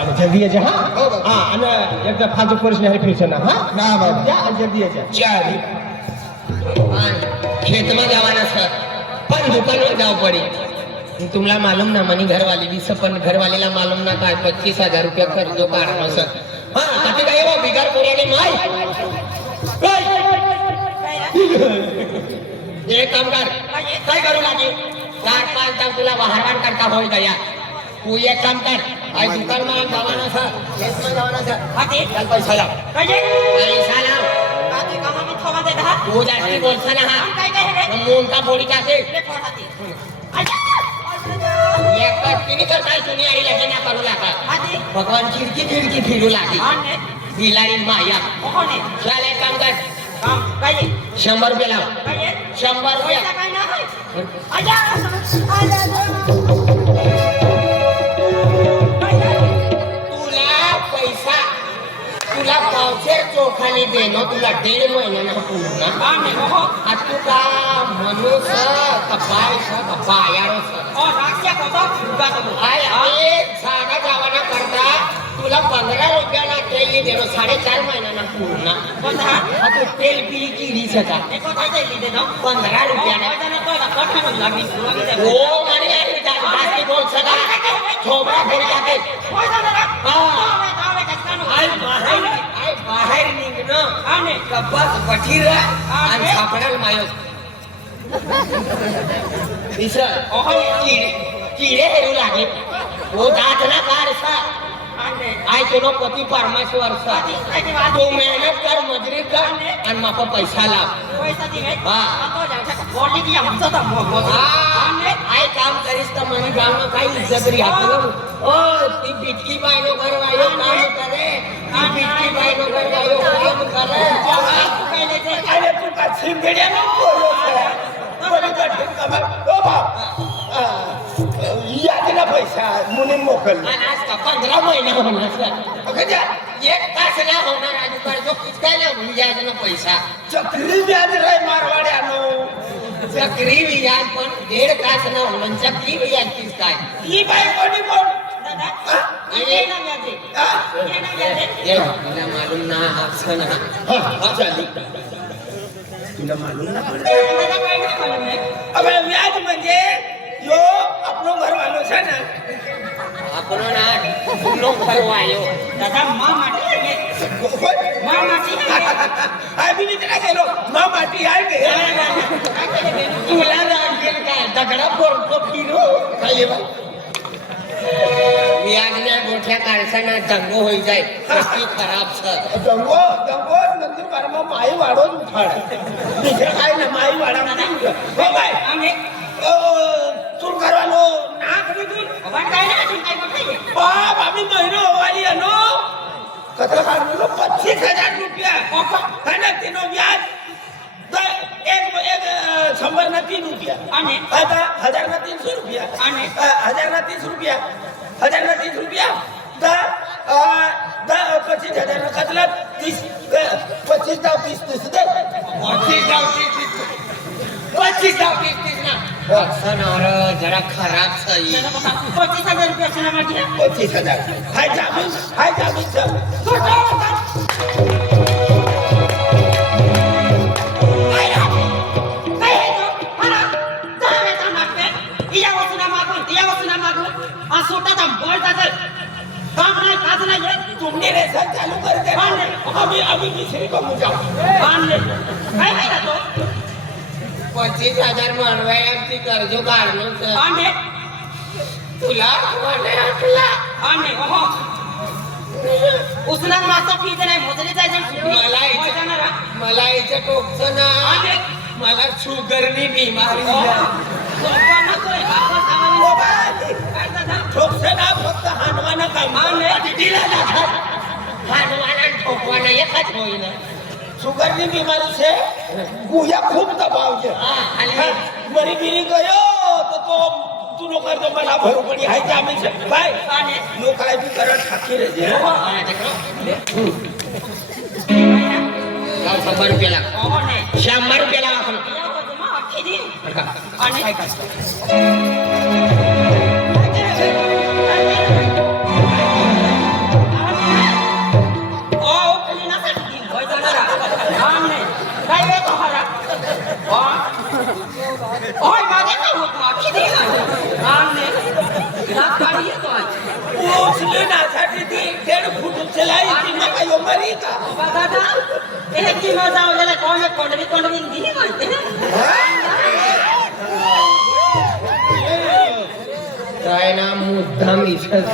અને જલ્દી એ જા હા અને એકદમ ફાજુ પોલીસ ને ફીરશે ના હા ના બાબા જા અને જલ્દી એ જા ચાલી ખેતમાં જવાના સર પણ દુકાનમાં જાવ પડી तुम्हाला मालूम ना मनी घरवाली भी सपन घरवालीला मालूम ना काय 25,000 रुपया खर्चो काढणं सर हा कधी काय वो बिगार पोराने माय एक काम कर काय करू लागे 4-5 तास तुला वाहरवान करता होय गया तू एक काम कर आज दुकान में जवाना सर खेत में जवाना सर हाती चल पैसा लाव पैसा लाव बाकी काम में थवा दे दा तू जास्ती बोलसा ना हा काय काय रे मून का बोडी टाके ले फोन हाती किनी करताय तुम्ही आई लगे ना करू लागा भगवान खिडकी खिडकी फिरू लागी बिलारी माया चल एक काम कर काय 100 रुपये लाव 100 रुपये तुला पैसा तुला पावशेर चोखाने देणं तुला 1.5 महिन्यानं पूर्ण आज तू का मनुष्य कपाय कपायारो जागा जावाना करता तुला 15 रुपयाला तेल देणं 4.5 महिन्याना पूर्ण तू तेल पिली किरी सका 15 रुपयाने हो म्हणे जास्ती बोल सका छोबरा फोड टाके बाहेर निघणं आणि कपास बठीर आणि सापडाल मायस किडे हेरू लागे वो दात ना कारसा आय चलो पती परमेश्वर सा तो मेहनत कर मजूरी कर आणि मापा पैसा लाव आय काम करीस तर मनी गावनं काही इज्जत राहतो ओ ती बिटकी बायनो घर वायो काम करे ती बिटकी बायनो घर वायो काम करे अरे तू का सिंबेड्या नको बोलो का ठीक का ओ बाप या दिला पैसा मुनी मोकल आज का 15 महिना होणार सर अगं एक तास ना होणार आज कर जो कुछ काय ना भूल जायचं ना पैसा चक्री व्याज रे मारवाड्यानो चक्री व्याज पण 1.5 तास ना होणार चक्री व्याज किस काय ही बाई कोणी कोण दादा ये ना व्याज ये तुला मालूम ना आपसन हा चली तुला मालूम ना दादा काय नाही मालूम आहे अबे व्याज म्हणजे यो अपनो घर वालो छे ना अपनो ना अपनो घर वालो दादा मां माटी मां माटी आम्ही मी त्याला गेलो मां माटी आहे के तुला लागेल काय दगडा पोरतो फिरो काय बा व्याजना गोठ्या काळसाना दंगो होई जाय कशी खराब सर दंगो दंगो नंतर कर्म माई वाढो उठाड दुसरं काय ना माई वाढा हो बाय आम्ही तू करवालो नाक निघून पण काय ना तू काय करते बाप आम्ही महिनो वाली आलो कथा काढलो 25,000 रुपया है ना तीनो व्याज एक 100 ना 3 रुपया आणि आता 1000 ना 300 रुपया आणि 1000 ना 30 रुपया 1000 ना 30 रुपया 25,000 ना कतला 30 25 दाव 30 दे 25 दाव 30 ना सनावर जरा खराब सही 25,000 रुपये असणार माझी 25,000 हाय जामीन सर तुमने रेशन चालू कर दे अभी मिश्री को मुझाओ 25,000 मानवायांची कर्ज काढणं तुला उसना मासा फीज नाही मोजले जायचं मला याच्या टोकचं ना मला शुगरनी बिमारी फक्त हानवाना काम हानवाना ठोकवाना एकच होईल शुगरनी बीमारी से गुया खूब दबाव है मरी बिरी गयो तो तू लोग कर दो मला भरू पड़ी है जामीन से भाई नो काय भी करत खाकी रे जे 100 रुपयाला 100 रुपयाला आपण आणि काय काय त्याला इथे नका येऊ मरी का दादा एक की मजा आवडला कोण कोंडवी कोंडवी दिली म्हणते काय ना मुद्दाम इच्छाच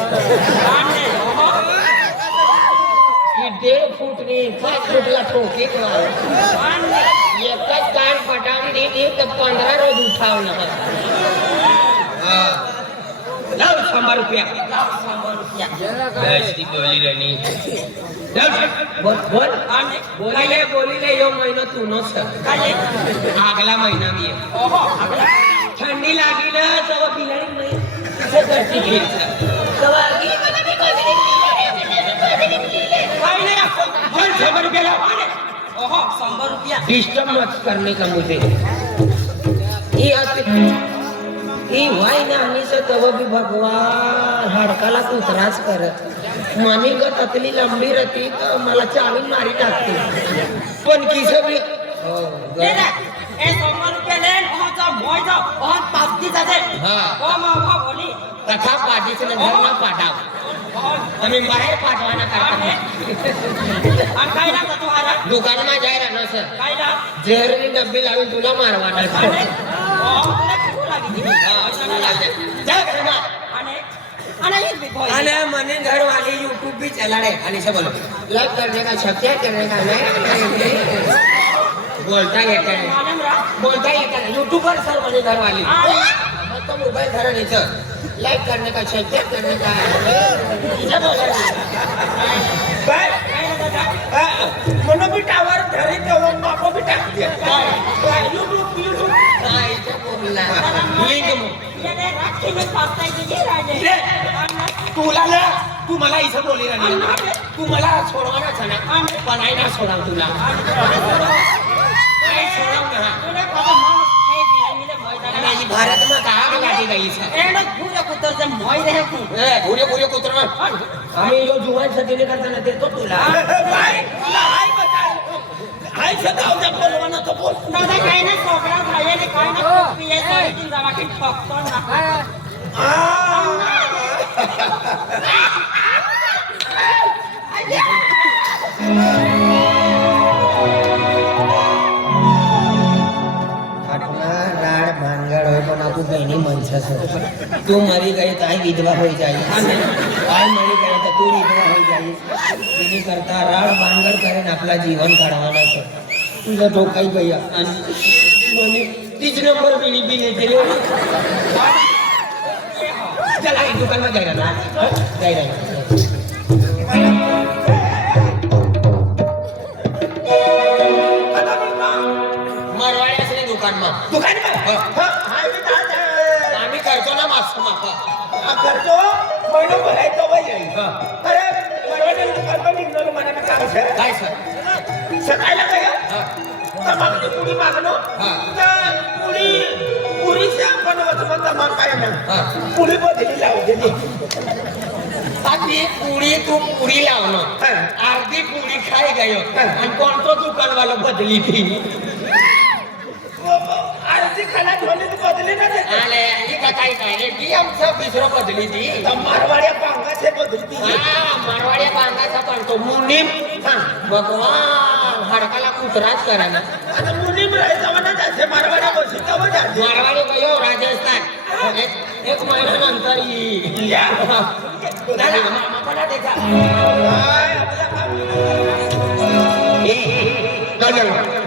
की 1.5 फूटनी 5 फूटला ठोके एकच कान पटावून दिली तर 15 रोज उठावलं लाव 100 रुपया ती बोली राणी बोल बोलीले यो महिना तू नस आगला महिना मी थंडी लागली ना तेव्हा बिलाडी डिस्टर्ब मत करने का मुझे ये वाई ना आने से तब भी भगवान हड़काला कुतराच करत मनी का ततली लंबी रहती तो मला चावी मारी टाकते पण किस भी दादा ए 100 रुपये ले और जा मोय जा और पावती जाते हां ओ मामा बोली तथा पाठीचं घर ना पाठाव आम्ही बाहेर पाठवाना करता आणि काय लागतं तुम्हाला दुकानमा जायला ना सर काय लाग जहरनी डब्बी लावून तुला मारवाना अरे मने घर वाले यूट्यूब भी चला रहे आणि से बोलो लाइक करने का सब्सक्राइब करने का नहीं बोलता है यूट्यूबर सर मने घर वाले तो मोबाईल धरा नहीं सर लाइक करने का सब्सक्राइब करने का म्हणून मी टावर धरी तेव्हा बापा बी टाकते युट्यूब लिंक तुला ना तू मला इथं बोलली राणी तू मला सोडवानाच ना पण आई ना सोडाव तुला सोडाव ना भारत में कहा लाठी गई है भूरे कुत्तर से मोय रहे तू भूरे भूरे कुत्र आम्ही जो जुवान सतीने करताना देतो तुला हाय सदाव त्या बोलवाना तो बोल दादा काय ना सोकरा खायले काय ना पिये सोडून जावा की ठोकतो ना राड भानगड हो पण आपू बहिणी मनसास तू मरी गई तो विधवा हो जाई काय मरी गई तो तू विधवा हो जाई तिने करता राड भानगड करेन आपला जीवन काढवाना છે तुझा डोकाई गया आणि મને तीच नंबर बिनी बिनी केले चला एक दुकान में जाएगा ना जाएगा मारवाडी असले दुकान में आम्ही करतो ना मास्क मापा करतो महिनो भरायचो वय अरे परवाच्या दुकानवर निघलो मला ना काम आहे काय सर सकाळला काय तमाकू पुडी मागणो पुरी से आपण वचन तमाक काय ना पुडी बदली लावू दिली आधी पुडी तू पुडी लावणं अर्धी पुडी खाई गयो आणि कोणतो दुकान वाला बदली थी आरती खाला ठेवली तू बदली ना ते आले ही काय काय रे ती आमचं दुसरं बदली ती मारवाड्या पांगाचे बदली मारवाड्या बांधाचा पण तो मुनीम भगवान हडकाला कुतराच करा ना आता मुलीम राहायचं म्हणा त्याचे मारवाड्या बसू तेव्हा जाते मारवाडी गयो राजस्थान एक महिन्यानंतर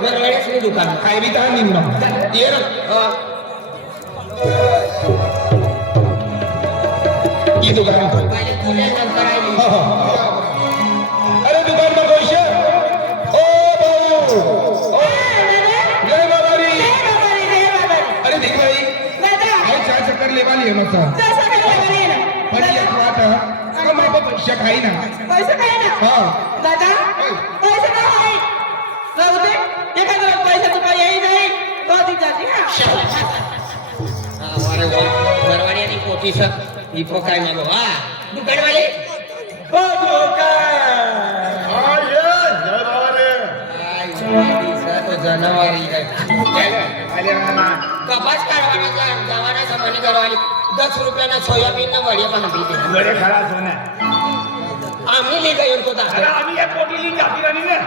मारवाड्याच दुकान काय बी काय निघणं ये ना ही दुकान पहिले पुण्यानंतर आहे अरे दुकान में पैसे ओ भाऊ जय बाबारी अरे देख भाई ये चार चक्कर ले वाली है मतलब पण एक बात है मामा पैसे खाई ना पैसे काय ना हाँ दादा पैसे काय आहे जाऊ दे एखादा पैसे तुला येई नाही तो ती जाती हा अरे वा मारवाडी आणि पोटी सर इथं काय मागो हा दुकानवाले ओ तो जनावरी काय कपास काढवाना जवाना मनी करवाली 10 रुपयाना सोयाबीन ना वडिया पण पीते बड़े खराब होना आम्ही ले गयो तो अरे दादा आम्ही एक पोटी लिहिली जाती राणी ना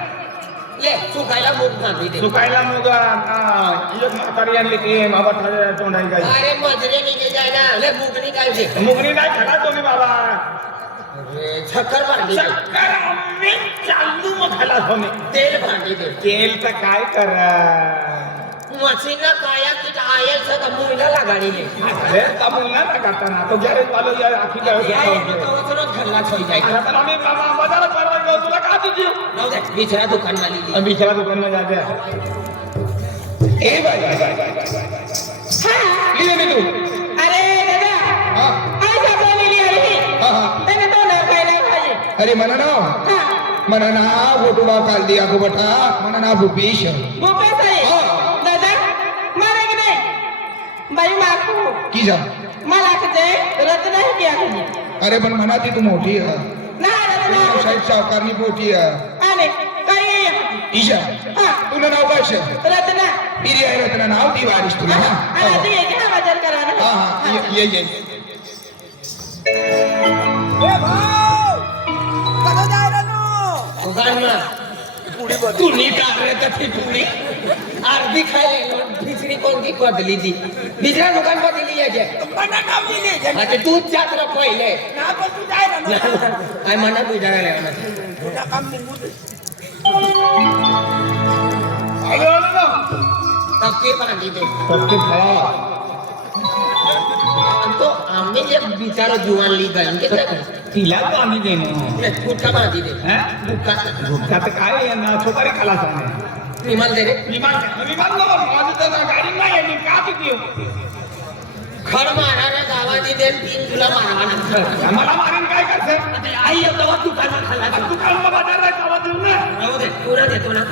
ले सुकायला मूग बांधी दे सुकायला मग एक म्हातारी आणली ती बाबा तोंडाई गाई अरे मजरे निघे जाय ना ले मुगनी काय दे मुगणी नाही खडा तुम्ही बाबा छक्कर बांधी दे चक्कर आम्ही चालू मग खाला तुम्ही तेल बांधी दे तेल तर काय करा मशीना काया किट आयल सगळं मुलीला लागाडी दे अरे तमुलना ना करताना तो गॅरेज वालो या आखी काय घरला छोई जाय आता आम्ही बाबा बाजारात परवा घेऊ तुला का देऊ जाऊ दे बिचरा दुकान वाली दी अभी चला दुकान में जाते ए बाई लिहिलं मी तू अरे दादा हा आई सापडलेली आहे हा हा त्याने तो ना खायला पाहिजे अरे म्हणा ना हा म्हणा ना गोटुबा काल दिया गोबटा म्हणा ना भूपेश भूपेश आहे हा. दादा मारा की नाही बाई माकू की जा मला कसे रत्न आहे की आखी अरे पण म्हणा ती तू मोठी आहे नाही रत्न शाहीद सावकारनी मोठी आहे आणि काय आहे ईशा हा तुला नाव काय शे रत्न पिरी आहे रत्ना नाव ती वारीस तुला हा आणि ती एक हा बाजार करा ना हा हा ये दुकान तू नीट आले तर ती पुडी अर्धी खायला दुसरी कोणती बदली ती दुसऱ्या दुकान बदली यायचे आता तूच जात ना पहिले काय म्हणा तुझ्या तपके बांधी दे सबके खड़ा तो आम्ही जे बिचारो जुवान ली गए तिला बांधी देणं गुटखा बांधी दे हा गुटखा त्यात काय आहे ना छोटारी खाला सांग विमान दे रे विमान माझं तर गाडी नाही आहे मी का देऊ खड मारायला गावाची दे तीन तुला मारवाना मला मारेन काय करते आई तेव्हा दुकानात खाल्ला तू काल बाजारात गावात देऊ ना राहू दे तुला देतो ना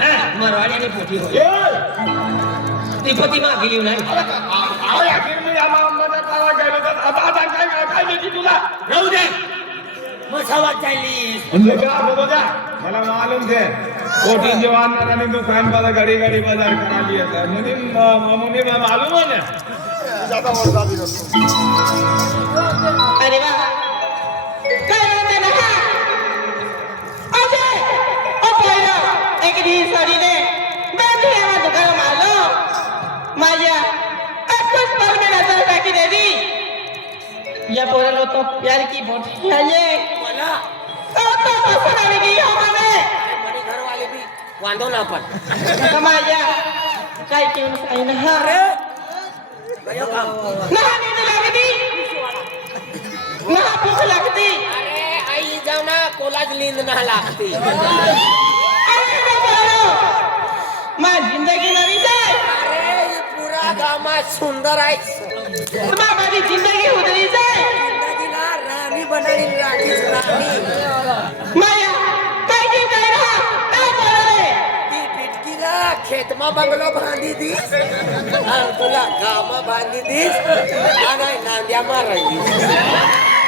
मरवाडी आणि पोटी हो ती पती मागिली नाही राहू दे मसावात जायली मला मालूम थे कोटी जवान आणि दुकान वाला गाडी गाडी बाजार करा लिया था मुझे मालूम है ना अरे वा काय म्हणते ना हा अजय ओ पहिलं एक दिवस सडीने बांधी आम्हा दुकान मारलो माझ्या अख्खच परमेनाचा टाकी देदी या पोराला तो प्यार की बोटी आहे मला तो पसंद आली की हमारे मनी घर वाले भी वांदो ना पण माझ्या काय केलं काही ना हा रे ना नींद लागती ना भूक लागती अरे आई जाऊ ना कोलाज लींद ना लागती अरे बाबा मा जिंदगी नवी जाय अरे पुरा गावात सुंदर आहे माझी जिंदगी उतरी जाय जिंदगीला राणी बनावी राणी माया काय की काय रहा काय बोलले ती पिटकीला खेतमा बंगलो बांधी दीस आणि तुला गावा बांधी दीस आणि नांद्या मारायची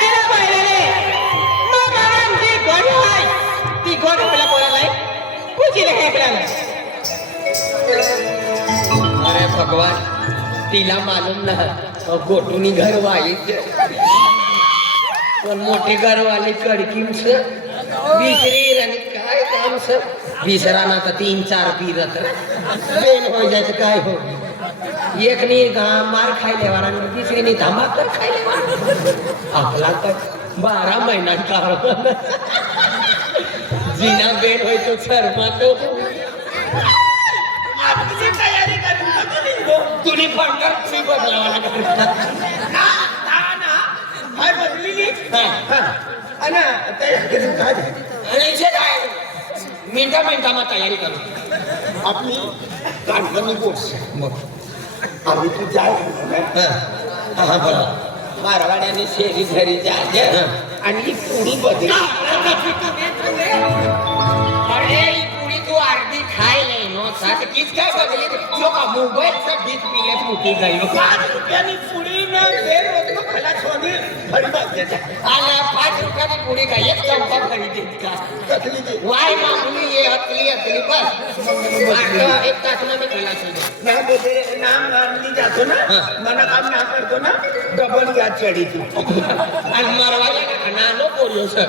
एला बायले मा माराम जी गोड आहे ती गोड मला बोलायला पूछी ले हेकला अरे भगवान तिला मालूम ना गोटूनी घर वाईच पण मोठे घरवाले कडकीमच विसरी आणि काय काम सर विसरा ना तर 3-4 पीरत बेन हो जायचं काय हो एक नी मार खायले वाला दुसरी नी धमाकर खायले वाला आपला तर 12 महिन्यात का जिना बेन होय तो शर्मा तो तयारी तुम्ही पंढरपूर बदलावा लागला काय बदली मिनटा मग तयारी करू आपली काढणी गोष्ट मग आम्ही तू जाय हा बोला मारवाड्याने शेरी घरी जाय आणि ही पुढी बदली अरे ही पुरी तू अर्धी खायले नो साथ किस काय बदली लोक मोबाईलचा बीज पिले फुटी जाईल 5 रुपयांनी पुढी न बेर होतो खला छोडी फरी बसते आला 5 रुपयाची पुडी काय एक चंपा खरीदेत का कसली ती वाय मागणी ये हतली बस आता एक तासना मी खला सोडे ना बोले नाम नामनी जातो ना मना काम ना करतो ना डबल या चढी तू आणि मरवायला का नानो पोरियो सर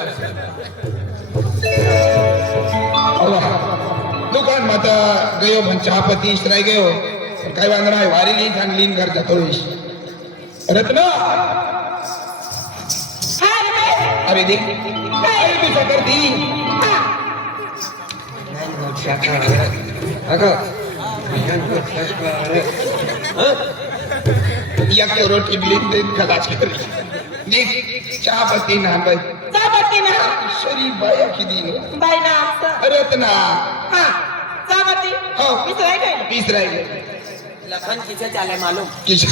दुकान माता गयो पण चहापती इस्त्राय गयो पण काय वांगणा आहे वारी लीन आणि लीन घर जातो रत्न हा रे अरे दे अरे तू सकर दी एक रोटी लीन देन खलास करी देख चहापती ना बाई चाबती ना शरीफ बाया की दी बाई ना आमचं रत्ना हा चाबती हो. विसराय काय तीसरा है लखन किसे चाले मालूम किस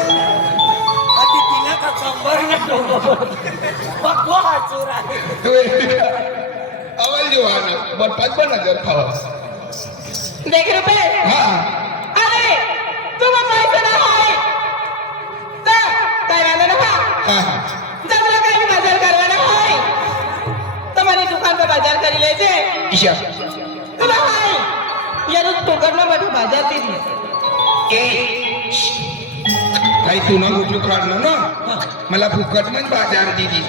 अति तिला का कंबर न डोबो बकवा चोरा अवल जो आना बट 55,000 था देख रुपये हाँ अरे तुम पैसे ना होय तर काय वाला ना हाँ जब तुला काही बाजार करवाना होय तुम्हारी दुकान पे बाजार करी ले जे ईशा तुला हाय यार टोकरला मध्ये बाजार दी काही तू ना कुठलं काढलं ना मला फुकट मन बाजार दिली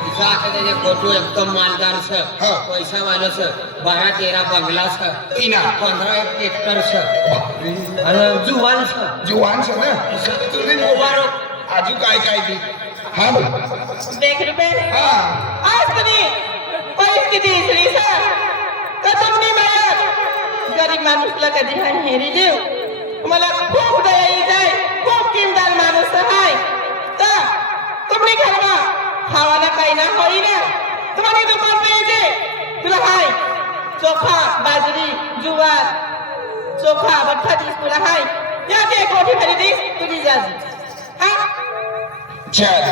तिचा आता त्याचे फोटो एकदम मालदार सर हा. पैसा वाला सर 12-13 बंगला सर तीना 15 ट्रॅक्टर सर आणि जुवान सर जुवान से ना तुझे उभारो आजू काय काय दी हाँ देख रुपये हाँ आज तुम्ही परिस्थिती इसली सर तर तुम्ही माया गरीब माणूसला कधी हानी हेरी देऊ मला खूप दया येत आहे खूप किमदार माणूस आहे तर तुम्ही घरवा खावाना काही ना होई ना तुम्हाला दुकान पे येते तुला हाय चोखा बाजरी जुवार चोखा बठ्ठा तीस तुला हाय या ते कोठी भरी तीस तुझी जाजी हा चल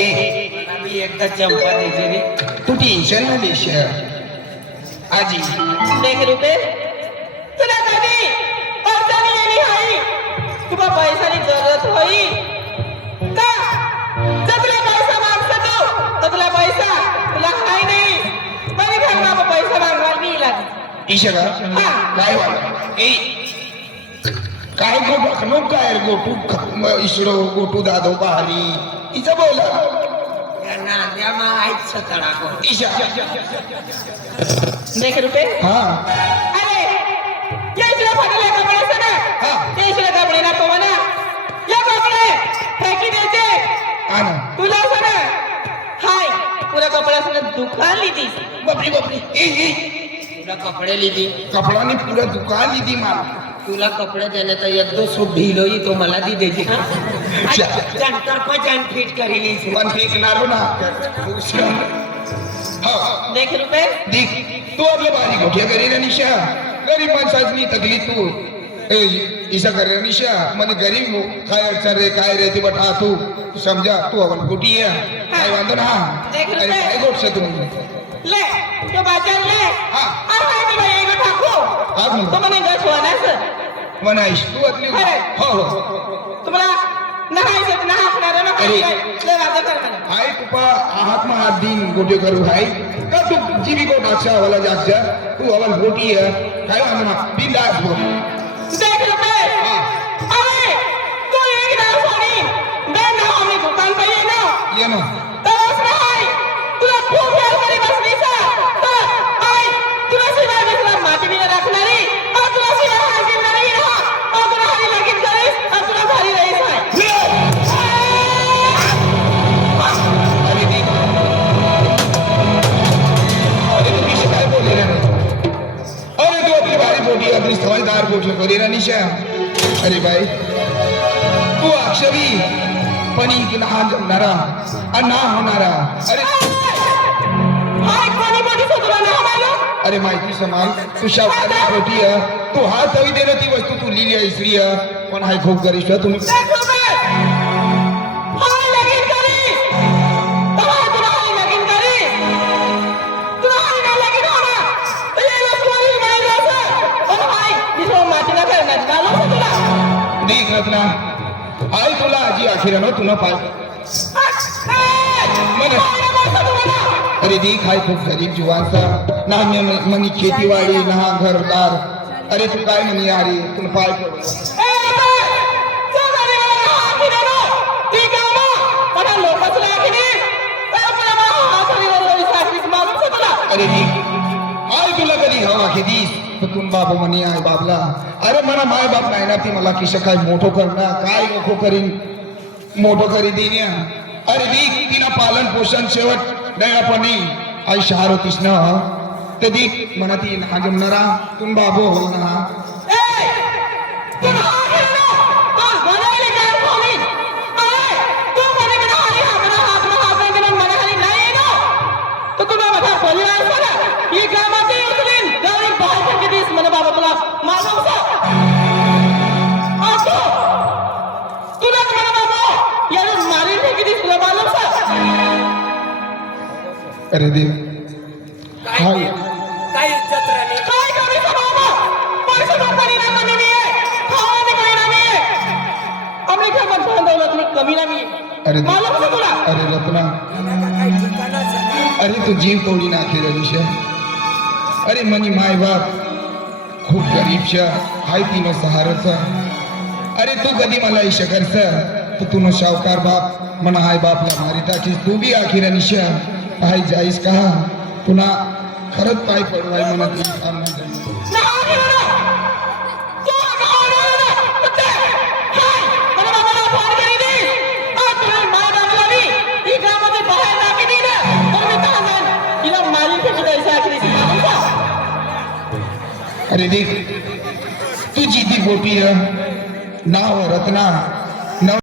ए मला मी एकदा चंपा द्यायची रे तू टेन्शन ना लेश आजी देख रुपये तुला कधी अडचणी येणी होई तुला पैशाची जरूरत होई का जर तुला पैसा मागतो तर तुला पैसा तुला हाय नाही बरे घरमा पैसा मागवायला मी लागेल ईशा का हा. काय वाला ए काय गोटू नो काय गोटू इसरो गोटू दादो बहारी इचा बोला या नांद्या मा आईच सतडा को ईशा देख रुपये हाँ अरे या इकडे फाटले कपडे असं ना हा. ते इकडे कपडे ना तो म्हणा या कपडे फेकी द्यायचे आना तुला असं ना हाय तुला कपडे असं ना दुकान लिहितीस बापरी बापरी ए तुला कपडे लिहिली कपड़ा ने पूरा दुकान ली थी मार तुला कपडे देण्याचा एक दो सूट ढिलोई तो मला दी द्यायची जंतर पर जन फिट करी पण फेकणार ना हाँ देख रुपये देख तू आपल्या बारी गोठ्या करी ना निशा गरीब माणसाची तकलीफ तू ऐसा करे निशा म्हणजे गरीब काय अडचण रे काय रे ते बटा तू समजा तू अपन गोटी है काय वांदो ना अरे काय गोट से तुम्ही ले तो बाजार ले हाँ. और हाय मी बाई एका टाकू हाँ, बोलो. तो म्हणे गस होणार मनाईश तू आपली अरे. हो हो तुम्हाला नहायचं नहाकणार ना अरे. ले वाजा कर म्हणे हाय तुपा हाथ में हाथ दिन गोटे करू भाई का तू जीवी को डाक्षा वाला जागजा तू अवल गोटी है काय वांदो ना बिंदास हो देख रुपये हाँ. अरे तू एक नाव सोडी बे नाव आम्ही दुकान पे ये ना ये ना तरच नाही तुला खूप वेळ करी बसली सा तर आई तुला शिवाय बसला माती बिना राखणारी और तुला शिवाय हाजीर नाही रहा और तुला हरी लगीन करीस और तुला भारी रहीस आहे अरे देख अरे तू किसी काय बोले रे अरे तू अपनी भारी बोटी अपनी समझदार बोटी करी ना निशा अरे भाई तू अक्षरी पणी की ना जमणारा आणि ना होणारा अरे हाय कोणी बोली सो तुला नाही मालूम अरे माहिती समाल तू शावकारी खोटी आहे तू हात हवी दे ना ती वस्तू तू लिहिली आहे स्त्री आहे पण हाय खूप गरिष्ठ आहे तुम्ही देख रुपये हाय लगीन करीस तवाय तुला हाय लगीन करीस तुला हाय ना लगीन होना तो ये लोग कोणी माहिती असं और हाय दिसो माती ना करणार मालूम आहे तुला देख रत्ना हाय तुला आजी अखेर ना तुला पाय मला अरे देख हाय खूप गरीब जुवानचा ना मनी खेतीवाडी ना घरदार अरे तू काय म्हणे अरे तुला पाय पडू ए आता चल अरे मला हाकी दे नो ती काम मला लोकच लागली पण मला हाकी दे नो साखरीच मारून तुला अरे दी आय तुला कधी हवा खेदीस तर तुम बाबू म्हणे आय बाबला अरे मला माय बाप नाही ना ती मला किश काय मोठो करणार काय नको करीन मोठो करी देण्या अरे दी तिला पालन पोषण शेवट दयापणी आई शहार होतीस ना ते दी म्हणा ती नागमणारा तुम बाबू हो ना ए तू हाकी दे नो तो बनायले काय होईल अरे तू म्हणे मला आणि हात दे मला खाली नाही नो तो तुला माझा परिवार सगळा ही कामाची उचलीन गावी बाहेर फेकी दिस म्हणे बाबा तुला मालूम सा असो तुला म्हणे बाबा याला मारीन फेकी दिस तुला मालूम सा अरे दी हाय काय इज्जत राहिली काय कमी सा बाबा पैसे कमी ना कमी नाही खावाने कमी नाही अपने घर में धन दौलत में कमी नहीं अरे मालूम सा तुला अरे रत्ना काय ठिकाणाच नाही अरे तू जीव तोडी नाखे रविशा अरे मनी माय बाप खूप गरीब शा हाय तीन सहारच अरे तू कधी मला इशा करस तू तुन शावकार बाप मना हाय बापला मारी टाकीस तू बी आखिर निशा हाय जाईस का पुन्हा खरंच पाय पडवाय म्हणत ही काम नाही जमलं. नाही ना तो गावला ना ते हाय मला मला फोन करी दे आज तुला माय बाबला भी ही कामाचे बाहेर टाकी दी ना तर मी ताजन हिला मारी फेकी द्यायची आखरी मालूम सा अरे देख तुझी ती गोपी नाव रत्ना